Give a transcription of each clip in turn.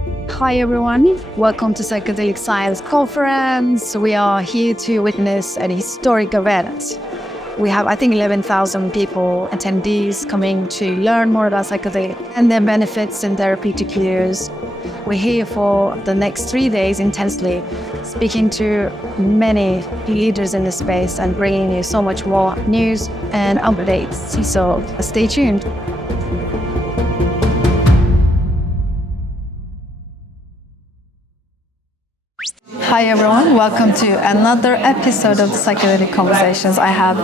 Hi everyone, welcome to Psychedelic Science Conference. We are here to witness an historic event. We have, I think, 11,000 people, attendees coming to learn more about psychedelics and their benefits and therapeutic use. We're here for the next 3 days intensely, speaking to many leaders in the space and bringing you so much more news and updates. So stay tuned. Hi everyone, welcome to another episode of the Psychedelic Conversations. I have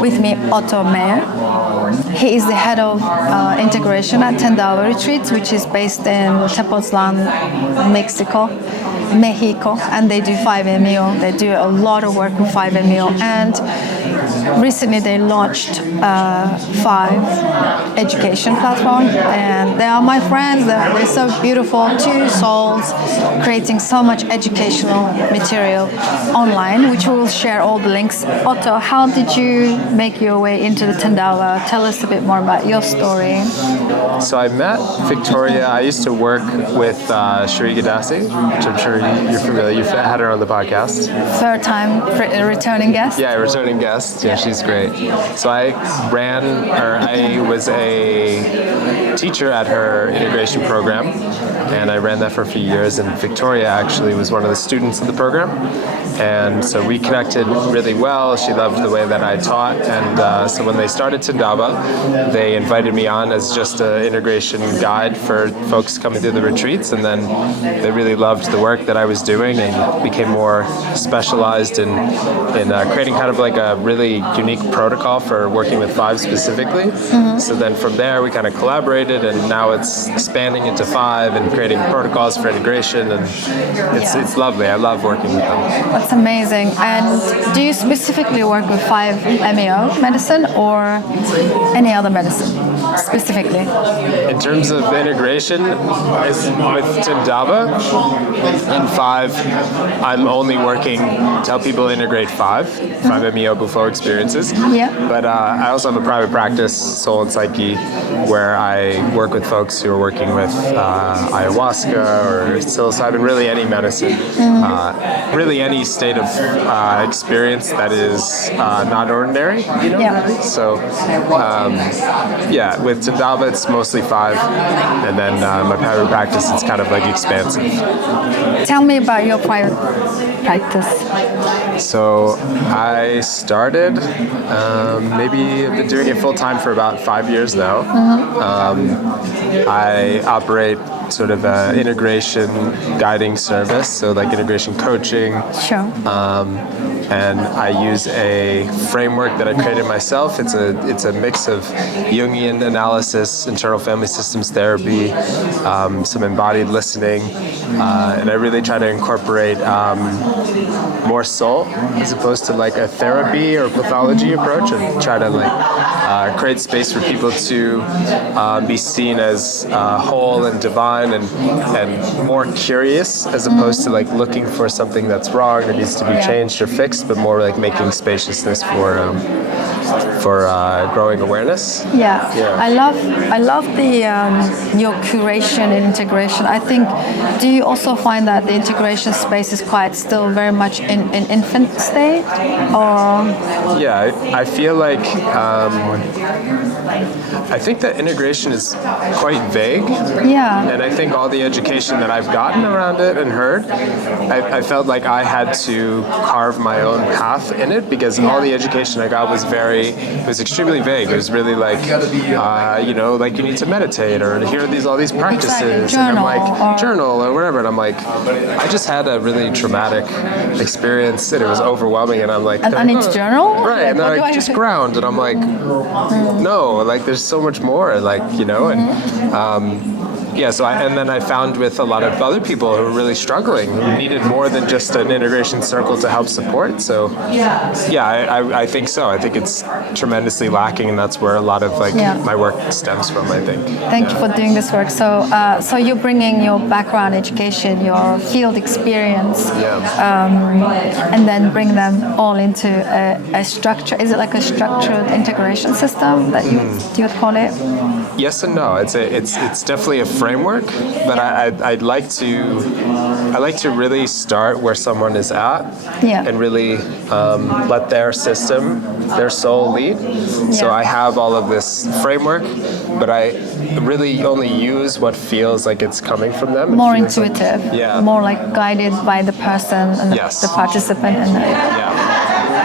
with me Otto Maier. He is the head of integration at Tandava Retreats, which is based in Tepoztlan, Mexico, and they do 5-MeO. They do a lot of work with 5-MeO, and recently they launched 5 education platform, and they are my friends. They're so beautiful, 2 souls creating so much educational material online, which we will share all the links. Otto, how did you make your way into the Tandava? Tell us a bit more about your story. So I met Victoria. I used to work with Sheree Gadassi, which I'm sure you're familiar. You've had her on the podcast. Third time returning guest? Yeah, returning guest. Yeah, she's great. So I was a teacher at her integration program, and I ran that for a few years, and Victoria actually was one of the students of the program. And so we connected really well. She loved the way that I taught, and so when they started Tandava, they invited me on as just an integration guide for folks coming through the retreats, and then they really loved the work that I was doing and became more specialized in creating kind of like a really unique protocol for working with 5 specifically. Mm-hmm. So then from there we kind of collaborated, and now it's expanding into 5 and creating protocols for integration, and it's lovely. I love working with them. That's amazing. And do you specifically work with 5-MeO medicine or any other medicine specifically? In terms of integration, with Tandava, in 5, I'm only working to help people integrate 5-MeO before experiences. Yeah. But I also have a private practice, Soul and Psyche, where I work with folks who are working with Ayahuasca or psilocybin, really any medicine, really any state of experience that is not ordinary. Yeah. So, with Tandava, it's mostly 5, and then my private practice, it's kind of like expansive. Tell me about your private practice. So I started, maybe I've been doing it full time for about 5 years now. Mm-hmm. I operate sort of an integration guiding service, so like integration coaching. Sure. And I use a framework that I created myself. It's a mix of Jungian analysis, internal family systems therapy, some embodied listening, and I really try to incorporate more soul as opposed to like a therapy or pathology approach, and try to create space for people to be seen as whole and divine and more curious, as opposed to like looking for something that's wrong that needs to be changed or fixed, but more like making spaciousness for growing awareness. Yeah. I love the your curation and integration. I think, do you also find that the integration space is quite still very much in infant state, or? Yeah, I feel like I think that integration is quite vague. Yeah. And I think all the education that I've gotten around it and heard, I felt like I had to carve my own path in it, because all the education I got was extremely vague. It was really like, like you need to meditate, or here are all these practices, exactly. and I'm like, journal or whatever, and I'm like, I just had a really traumatic experience, and it was overwhelming, and I'm like, I need to journal? Right, and then I just ground, and I'm like, no, like there's so much more, like, and then I found with a lot of other people who were really struggling, who needed more than just an integration circle to help support. So, I think so. I think it's tremendously lacking, and that's where a lot of my work stems from, I think. Thank you for doing this work. So you're bringing your background education, your field experience, and then bring them all into a structure. Is it like a structured integration system that you would call it? Yes and no. It's definitely a framework, but I'd like to really start where someone is at, and really let their system, their soul lead. So I have all of this framework, but I really only use what feels like it's coming from them. More intuitive, more like guided by the person and the participant. And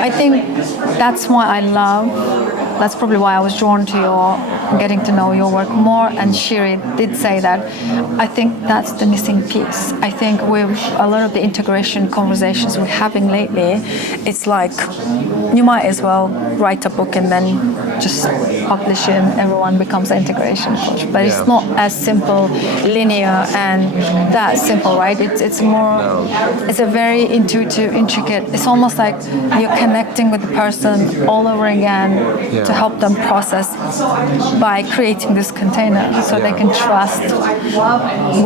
I think that's why that's probably why I was drawn to getting to know your work more. And Shiri did say that I think that's the missing piece. I think with a lot of the integration conversations we're having lately, it's like you might as well write a book and then just publish it and everyone becomes an integration coach. But it's not as simple, linear, and that simple, right? It's more, it's a very intuitive, intricate, it's almost like you're connecting with the person all over again to help them process by creating this container so they can trust,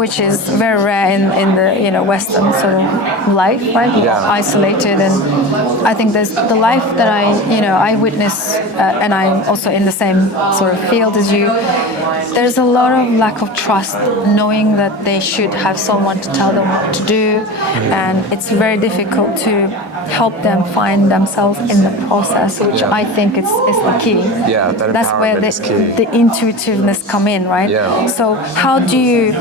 which is very rare in the Western sort of life, right? Isolated, and I think there's the life that I witness, and I'm also in the same sort of field as you. There's a lot of lack of trust, knowing that they should have someone to tell them what to do, and it's very difficult to help them find themselves in the process, which I think is the key. That's where the intuitiveness come in, right? So how do you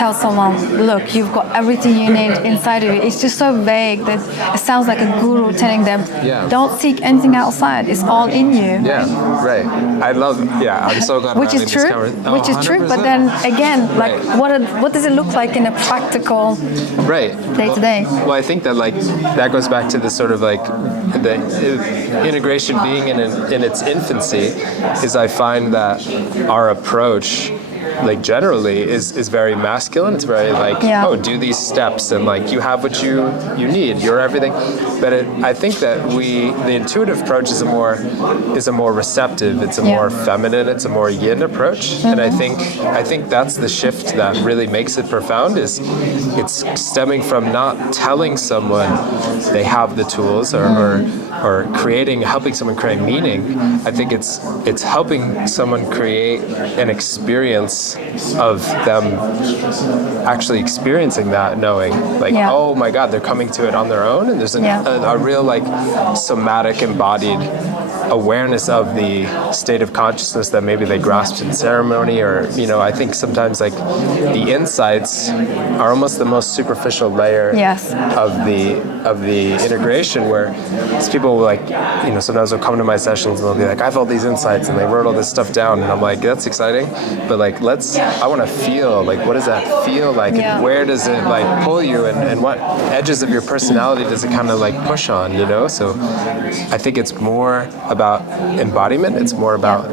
tell someone, look, you've got everything you need inside of you? It's just so vague that it sounds like a guru telling them, don't seek anything outside, it's all in you. Right. I love, I'm so glad which is true, which is true, but then again, like what does it look like in a practical day to day? Well, I think that that goes back to the sort of the integration being in its infancy, is I find that our approach generally is very masculine. It's very do these steps and you have what you need, you're everything. But I think that the intuitive approach is a more receptive, it's a more feminine, it's a more yin approach. And I think that's the shift that really makes it profound, is it's stemming from not telling someone they have the tools or helping someone create meaning. I think it's helping someone create an experience of them actually experiencing that, knowing oh my God, they're coming to it on their own, and there's a real somatic embodied awareness of the state of consciousness that maybe they grasped in ceremony, or I think sometimes the insights are almost the most superficial layer of the integration, where people will sometimes will come to my sessions and they'll be like, I have all these insights, and they wrote all this stuff down, and I'm like, that's exciting, but I want to feel what does that feel like, and where does it pull you, and what edges of your personality does it kind of push on, so I think it's more about embodiment. It's more about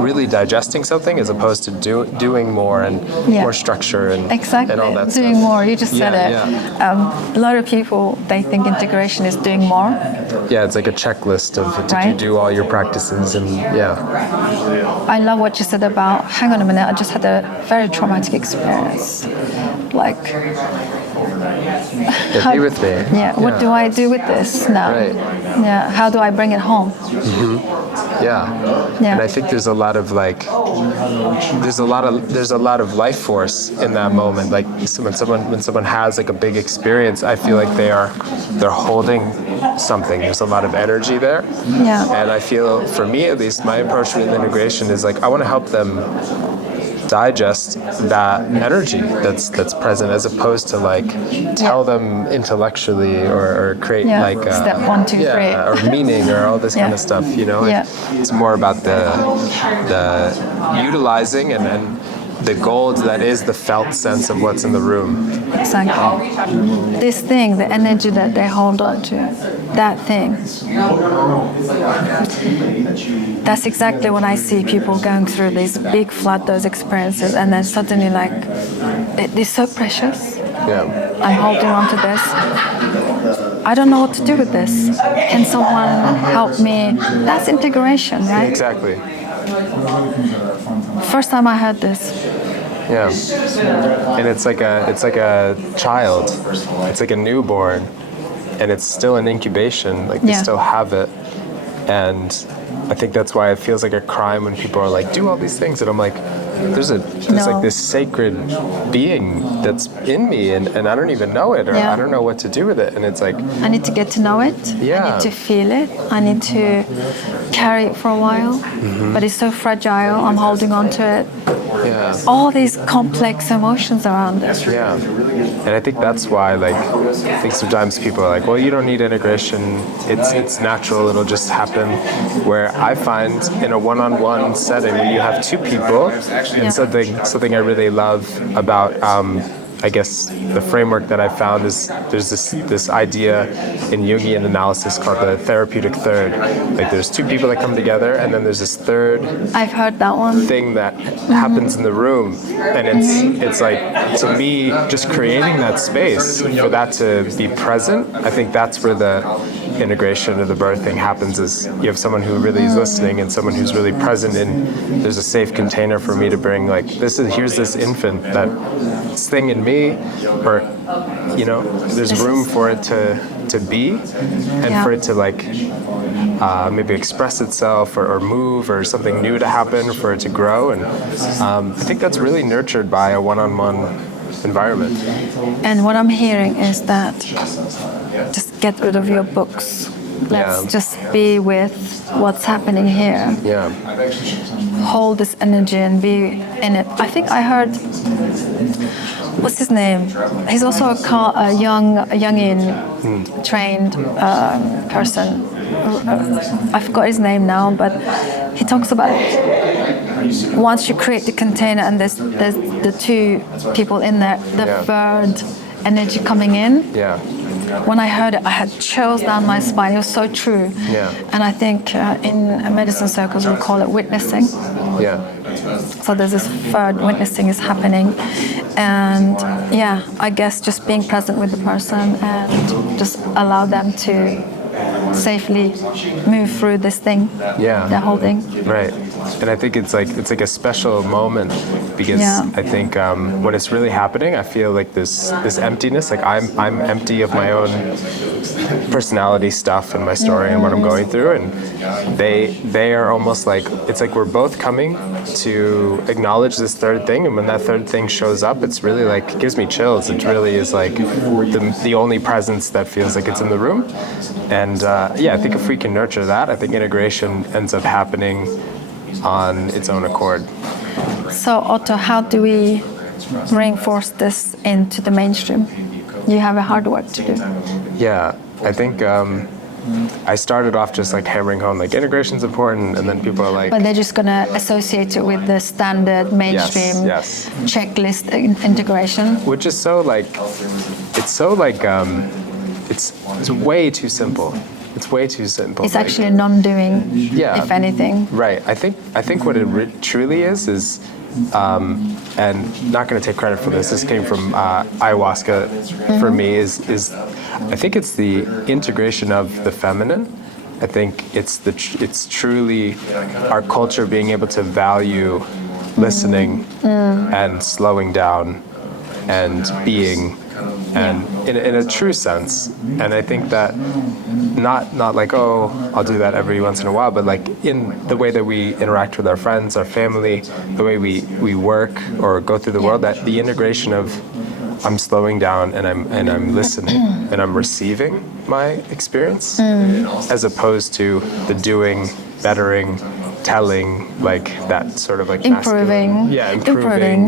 really digesting something as opposed to doing more and more structure and and all that doing stuff. more. You just said it. A lot of people, they think integration is doing more. It's like a checklist of did you do all your practices, and I love what you said about, hang on a minute, I just had a very traumatic experience. Be with me. What do I do with this now? How do I bring it home? And I think there's a lot of there's a lot of life force in that moment. When someone has a big experience, I feel like they're holding something. There's a lot of energy there. And I feel, for me at least, my approach with integration is I want to help them digest that energy that's present, as opposed to tell them intellectually or create step 1, 2, 3 or meaning or all this kind of stuff. It's more about the utilizing and the gold that is the felt sense of what's in the room. Exactly. This thing, the energy that they hold on to, that thing. That's exactly when I see people going through this big flood, those experiences, and then suddenly it's so precious. I'm holding on to this. I don't know what to do with this. Can someone help me? That's integration, right? Exactly. First time I heard this. And it's like a child. It's like a newborn, and it's still in incubation. They still have it, and I think that's why it feels like a crime when people are do all these things, and I'm like, there's like this sacred being that's in me, and I don't even know it, or I don't know what to do with it. And it's like, I need to get to know it. Yeah. I need to feel it. I need to carry it for a while. But it's so fragile. I'm holding on to it. Yeah. All these complex emotions around it. Yeah. And I think that's why, like, I think sometimes people are like, well, you don't need integration. It's natural. It'll just happen. Where I find in a one-on-one setting where you have two people, and something I really love about I guess the framework that I found is there's this idea in Jungian analysis called the therapeutic third. Like there's two people that come together, and then there's this third. I've heard that one. Thing that happens in the room, and it's like, to me, just creating that space for that to be present. I think that's where the integration of the birthing happens. Is you have someone who really is listening and someone who's really present, and there's a safe container for me to bring, like, here's this infant, that thing in me, or there's room for it to be, and for it to, like, maybe express itself or move, or something new to happen, for it to grow. And I think that's really nurtured by a one-on-one environment. And what I'm hearing is that just get rid of your books. Let's just be with what's happening here. Yeah. Hold this energy and be in it. I think I heard, what's his name? He's also a Jungian trained person. I forgot his name now, but he talks about once you create the container and there's the two people in there, the third energy coming in. Yeah. When I heard it, I had chills down my spine. It was so true. Yeah. And I think in medicine circles we call it witnessing. Yeah. So there's this third witnessing is happening, and I guess just being present with the person and just allow them to safely move through this thing they're holding. Right. And I think it's like a special moment, because I think when it's really happening, I feel like this emptiness. Like I'm empty of my own personality stuff and my story and what I'm going through, and they are almost like, it's like we're both coming to acknowledge this third thing, and when that third thing shows up, it's really like, it gives me chills. It really is like the only presence that feels like it's in the room. And I think if we can nurture that, I think integration ends up happening on its own accord. So Otto, how do we reinforce this into the mainstream? You have a hard work to do. Yeah, I think I started off just like hammering home like integration's important, and then people are like, but they're just gonna associate it with the standard mainstream checklist integration, which is so like, it's way too simple. It's way too simple. It's actually non-doing, if anything. Right. I think what it truly is, and not going to take credit for this. This came from ayahuasca. For me, is I think it's the integration of the feminine. I think it's truly our culture being able to value listening and slowing down and being. And in a true sense, and I think that not like, oh, I'll do that every once in a while, but like in the way that we interact with our friends, our family, the way we work or go through the world, that the integration of I'm slowing down and I'm listening and I'm receiving my experience, as opposed to the doing, bettering, telling, like that sort of like improving,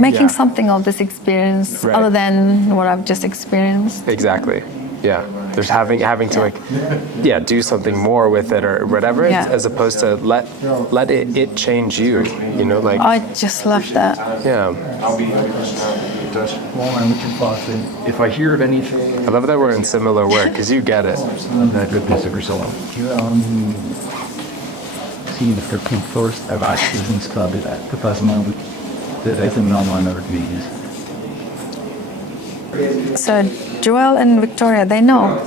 making something of this experience other than what I've just experienced. Exactly. Yeah. There's having to like do something more with it or whatever, as opposed to let it change you. Like I just love that. Yeah. I'll be touch one with your thoughts, and if I hear of anything, I love that we're in similar work because you get it. Na Gruppessegressão. Sim, the 13th floor, I've actually been studied at the past month that I think no one ever means. So Joelle and Victoria, they know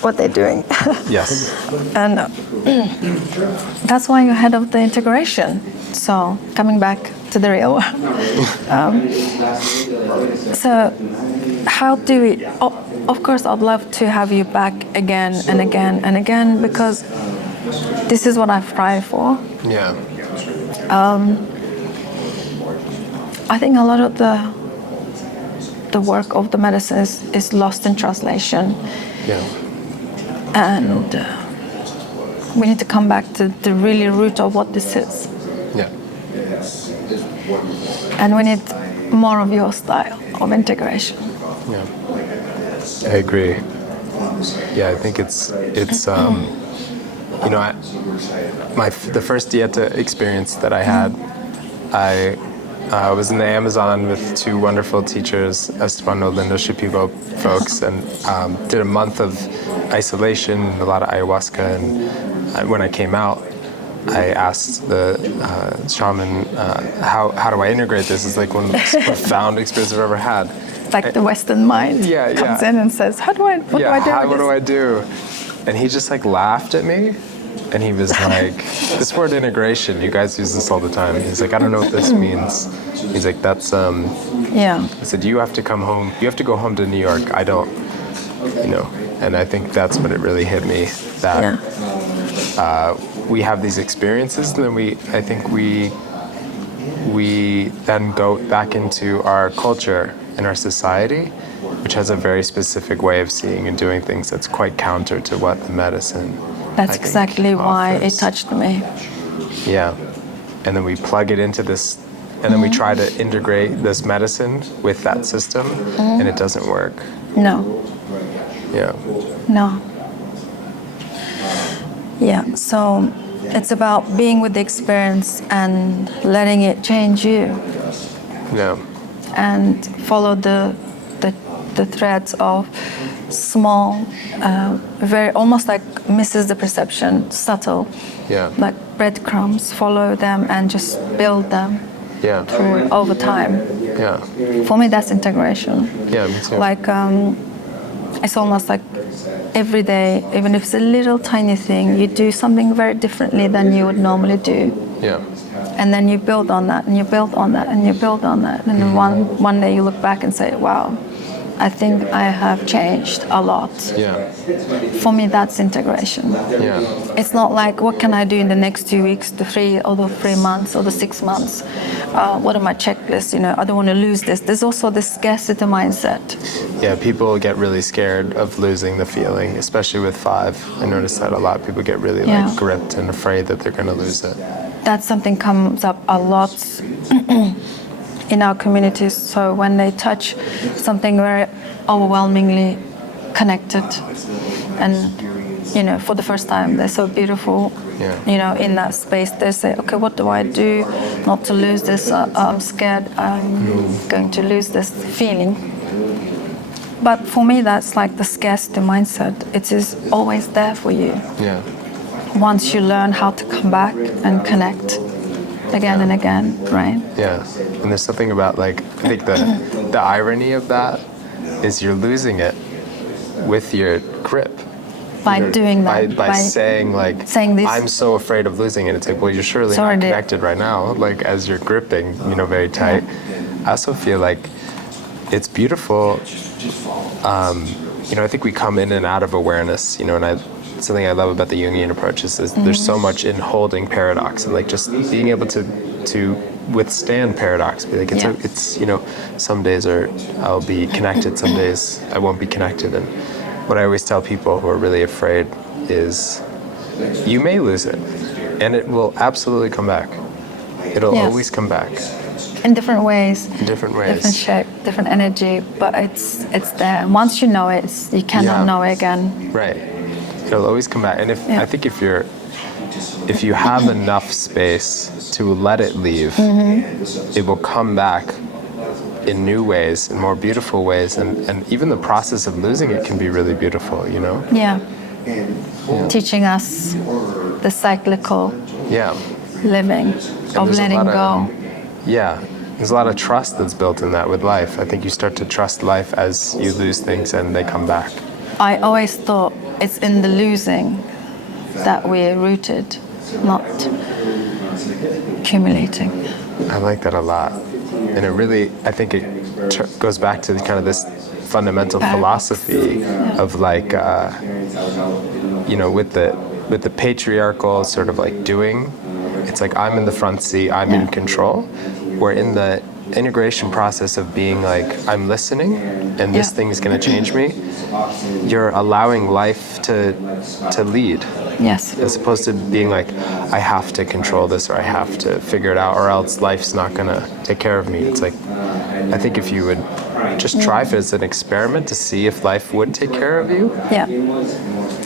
what they're doing. Yes. And that's why you're head of the integration. So coming back to the real one. So how do we, of course I'd love to have you back again and again and again, because this is what I've tried for. Yeah. I think a lot of the work of the medicine is lost in translation. Yeah. And we need to come back to the really root of what this is. Yeah. And we need more of your style of integration. Yeah. I agree. Yeah, I think it's you know, the first Dieta experience that I had, I was in the Amazon with two wonderful teachers, Esteban Lindo Shipibo folks, and did a month of isolation, a lot of ayahuasca, and when I came out, I asked the shaman, how do I integrate this? It's like one of the most profound experiences I've ever had. Like the Western mind comes in and says, what do I do? What do I do? And he just like laughed at me. And he was like, this word integration, you guys use this all the time. He's like, I don't know what this means. He's like, that's, He said, you have to come home. You have to go home to New York. I don't, you know. And I think that's when it really hit me, that we have these experiences, and then I think we then go back into our culture and our society, which has a very specific way of seeing and doing things that's quite counter to what the medicine That's exactly why it touched me. Yeah. And then we plug it into this, and then we try to integrate this medicine with that system, and it doesn't work. No. Yeah. No. Yeah, so it's about being with the experience and letting it change you. Yeah. And follow the threads of small, very almost like misses the perception, subtle, like breadcrumbs. Follow them and just build them through over time. Yeah. For me, that's integration. Yeah, me too. Like it's almost like every day, even if it's a little tiny thing, you do something very differently than you would normally do. Yeah. And then you build on that, and you build on that, and you build on that, and then one day you look back and say, "Wow, I think I have changed a lot." Yeah. For me, that's integration. Yeah. It's not like, what can I do in the next 2 weeks, the 3 months, or the 6 months? What are my checklists? You know, I don't want to lose this. There's also the scarcity mindset. Yeah, people get really scared of losing the feeling, especially with 5. I notice that a lot of people get really like gripped and afraid that they're going to lose it. That's something comes up a lot in our communities. So when they touch something very overwhelmingly connected, and you know, for the first time, they're so beautiful. You know, in that space, they say, "Okay, what do I do not to lose this? I'm scared. I'm going to lose this feeling." But for me, that's like the scarcity mindset. It is always there for you. Yeah. Once you learn how to come back and connect again and again, right? Yeah, and there's something about like, I think the irony of that is you're losing it with your grip. By doing that. By saying like, saying this. I'm so afraid of losing it. It's like, well, you're surely not connected right now, like as you're gripping, you know, very tight. I also feel like it's beautiful. You know, I think we come in and out of awareness, you know, and something I love about the Jungian approach is there's so much in holding paradox and like just being able to withstand paradox. Be like, it's you know, some days I'll be connected, some days I won't be connected. And what I always tell people who are really afraid is, you may lose it, and it will absolutely come back. It'll always come back. In different ways. In different ways. Different shape, different energy, but it's there. And once you know it, you cannot know it again. Right. It'll always come back. And I think if you have enough space to let it leave, it will come back in new ways, in more beautiful ways, and even the process of losing it can be really beautiful, you know? Yeah. Teaching us the cyclical living, of letting go. There's a lot of trust that's built in that with life. I think you start to trust life as you lose things and they come back. I always thought it's in the losing that we're rooted, not accumulating. I like that a lot. And it really, I think it goes back to kind of this fundamental philosophy of like, you know, with the patriarchal sort of like doing, it's like I'm in the front seat, I'm in control. Where in integration process of being like, I'm listening and this thing is going to change me, you're allowing life to lead. Yes. As opposed to being like, I have to control this or I have to figure it out or else life's not going to take care of me. It's like, I think if you would just try it as an experiment to see if life would take care of you, Yeah.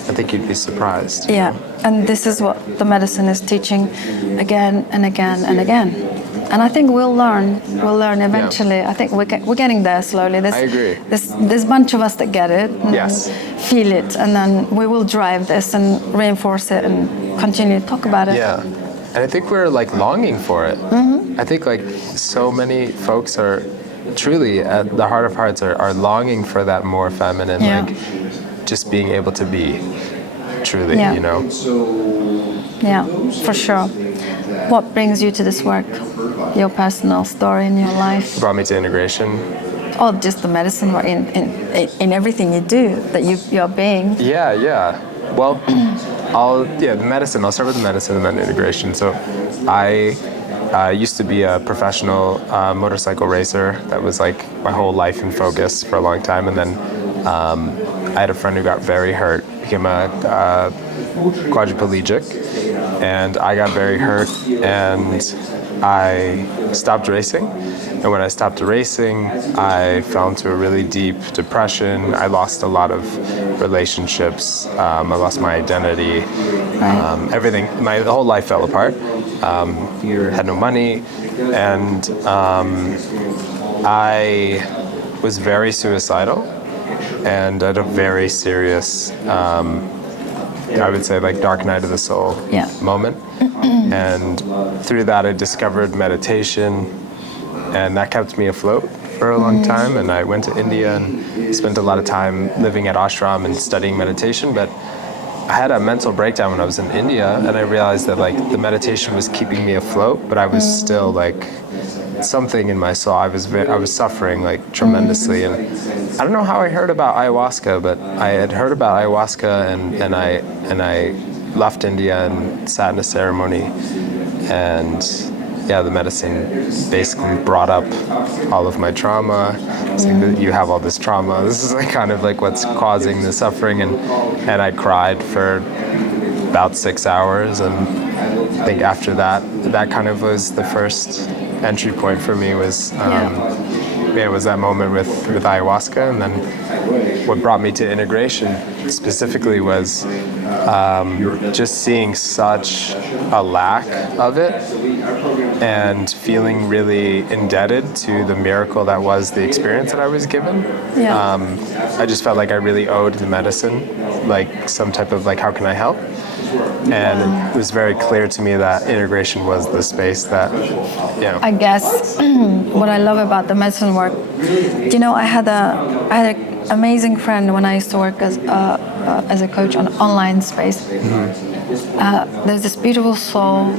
I think you'd be surprised. Yeah. And this is what the medicine is teaching again and again and again. And I think we'll learn eventually. I think we're getting there slowly. I agree. There's a bunch of us that get it, and Yes. feel it, and then we will drive this and reinforce it and continue to talk about it. Yeah. And I think we're like longing for it. I think like so many folks are truly at the heart of hearts are longing for that more feminine, like just being able to be truly, Yeah. you know? Yeah, for sure. What brings you to this work? Your personal story in your life? Brought me to integration. Or just the medicine, or in everything you do, that you're being? Yeah. Well, the medicine. I'll start with the medicine and then integration. So I used to be a professional motorcycle racer. That was like my whole life in focus for a long time. And then I had a friend who got very hurt, became a quadriplegic, and I got very hurt and I stopped racing. And when I stopped racing, I fell into a really deep depression. I lost a lot of relationships. I lost my identity. Everything. The whole life fell apart. Had no money, and I was very suicidal, and at a very serious, I would say, like dark night of the soul moment. And through that, I discovered meditation, and that kept me afloat for a long time. And I went to India and spent a lot of time living at ashram and studying meditation. But I had a mental breakdown when I was in India, and I realized that like the meditation was keeping me afloat, but I was still like something in my soul. I was suffering like tremendously, and I don't know how I heard about ayahuasca, but I had heard about ayahuasca, and I left India and sat in a ceremony, and the medicine basically brought up all of my trauma. It's like that you have all this trauma. This is like kind of like what's causing the suffering, and I cried for about 6 hours, and I think after that kind of was the first entry point for me. Was it was that moment with ayahuasca, and then what brought me to integration specifically was just seeing such a lack of it and feeling really indebted to the miracle that was the experience that I was given. I just felt like I really owed the medicine, like some type of like, how can I help? And it was very clear to me that integration was the space that, I guess what I love about the medicine work, I had an amazing friend when I used to work as a coach on online space. There's this beautiful soul,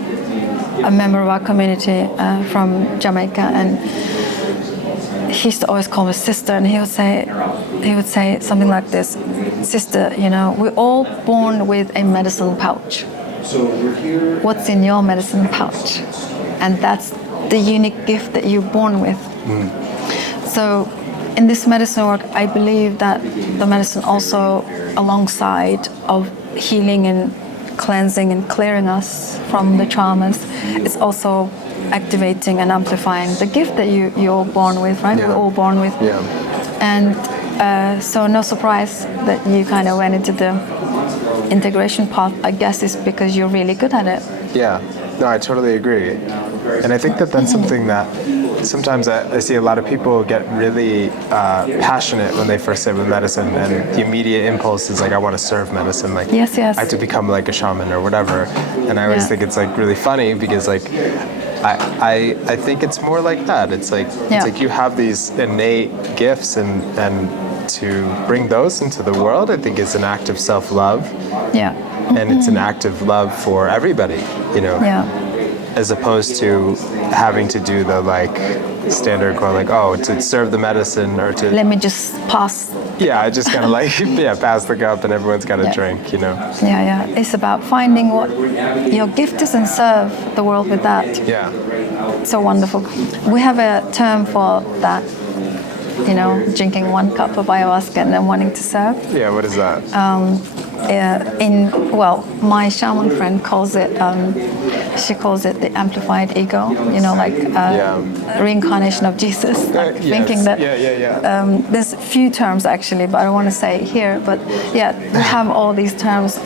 a member of our community from Jamaica, and he used to always call me sister, and he would say something like this: "Sister, we're all born with a medicine pouch. What's in your medicine pouch? And that's the unique gift that you're born with." So in this medicine work, I believe that the medicine also, alongside of healing and cleansing and clearing us from the traumas, it's also activating and amplifying the gift that you're all born with, right? We're all born with. And so no surprise that you kind of went into the integration path. I guess it's because you're really good at it. Yeah, no, I totally agree. And I think that that's something that sometimes I see a lot of people get really passionate when they first sit with medicine, and the immediate impulse is like, I want to serve medicine. Like, yes. I have to become like a shaman or whatever. And I always think it's like really funny because like, I think it's more like that. It's like you have these innate gifts, and to bring those into the world, I think is an act of self-love. And it's an act of love for everybody, as opposed to having to do the like standard quote, like, to serve the medicine or to... Let me just pass. I just kind of like, pass the cup and everyone's got to drink, It's about finding what your gift is and serve the world with that. It's so wonderful. We have a term for that, you know, drinking 1 cup of ayahuasca and then wanting to serve. Yeah, what is that? My shaman friend calls it, she calls it the amplified ego, you know, like reincarnation of Jesus, like thinking that there's few terms actually, but I don't want to say it here, but yeah, we have all these terms,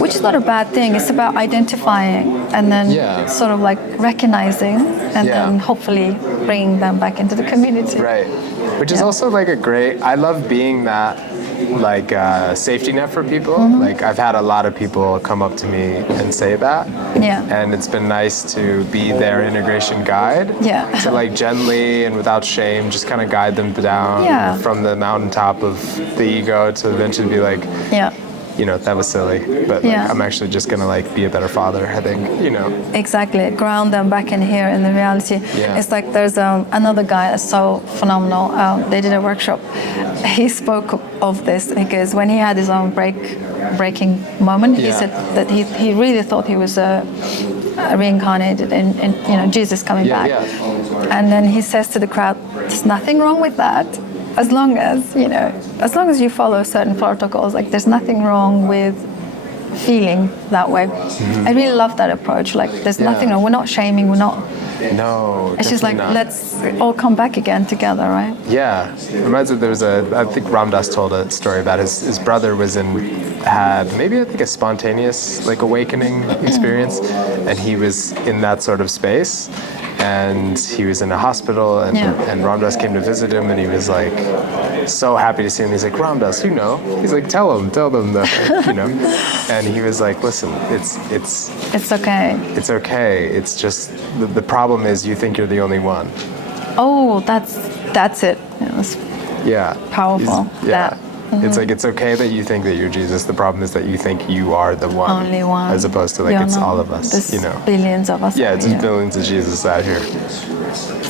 which is not a bad thing. It's about identifying and then sort of like recognizing and then hopefully bringing them back into the community. Right, which is also like I love being that like safety net for people. Like I've had a lot of people come up to me and say that, and it's been nice to be their integration guide, to like gently and without shame just kind of guide them down from the mountaintop of the ego to eventually be like, you know, that was silly, but like, I'm actually just gonna like be a better father, I think, you know. Exactly, ground them back in here in the reality. It's like there's another guy that's so phenomenal. They did a workshop. He spoke of this because when he had his own breaking moment, he said that he really thought he was reincarnated in you know, Jesus coming back. And then he says to the crowd, "There's nothing wrong with that. As long as you follow certain protocols, like there's nothing wrong with feeling that way." I really love that approach. Like there's nothing wrong. We're not shaming. We're not. No, it's just like let's all come back again together, right? Yeah, it reminds me. I think Ram Dass told a story about his brother had maybe I think a spontaneous like awakening experience, and he was in that sort of space. And he was in a hospital, and Ram Dass came to visit him, and he was like so happy to see him. He's like, "Ram Dass, you know." He's like, tell them that, you know. And he was like, "Listen, it's okay. It's okay. It's just the problem is you think you're the only one." Oh, that's it. It was powerful. It's like it's okay that you think that you're Jesus. The problem is that you think you are the one, only one, as opposed to like it's all of us. There's you know, billions of us. Yeah, it's just billions of Jesus out here.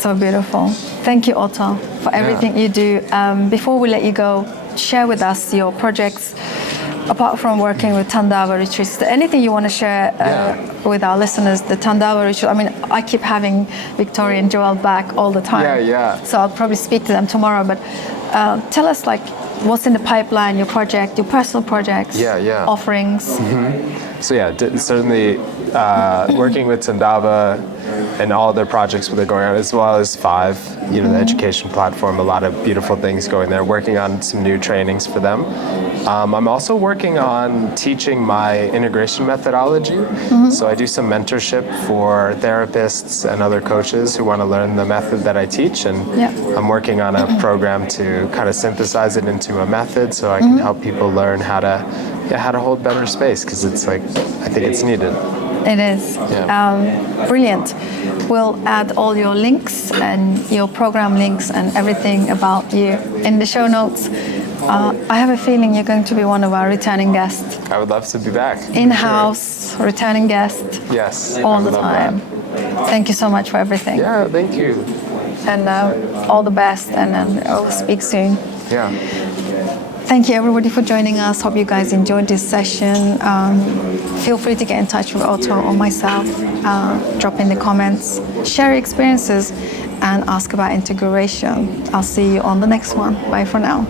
So beautiful. Thank you, Otto, for everything you do. Before we let you go, share with us your projects. Apart from working with Tandava Retreats, is there anything you want to share with our listeners? The Tandava Retreats. I mean, I keep having Victoria and Joel back all the time. So I'll probably speak to them tomorrow. But tell us, like, what's in the pipeline, your project, your personal projects, offerings. So certainly working with Tandava and all their projects that are going on, as well as Five, you know, the education platform, a lot of beautiful things going there, working on some new trainings for them. I'm also working on teaching my integration methodology. So I do some mentorship for therapists and other coaches who want to learn the method that I teach, and I'm working on a program to kind of synthesize it into a method so I can help people learn how to hold better space, because it's like, I think it's needed. It is. Brilliant. We'll add all your links and your program links and everything about you in the show notes. I have a feeling you're going to be one of our returning guests. I would love to be back. In-house, returning guest. Yes. All the time. Thank you so much for everything. Yeah, thank you. And all the best, and I'll speak soon. Yeah. Thank you, everybody, for joining us. Hope you guys enjoyed this session. Feel free to get in touch with Otto or myself. Drop in the comments, share your experiences, and ask about integration. I'll see you on the next one. Bye for now.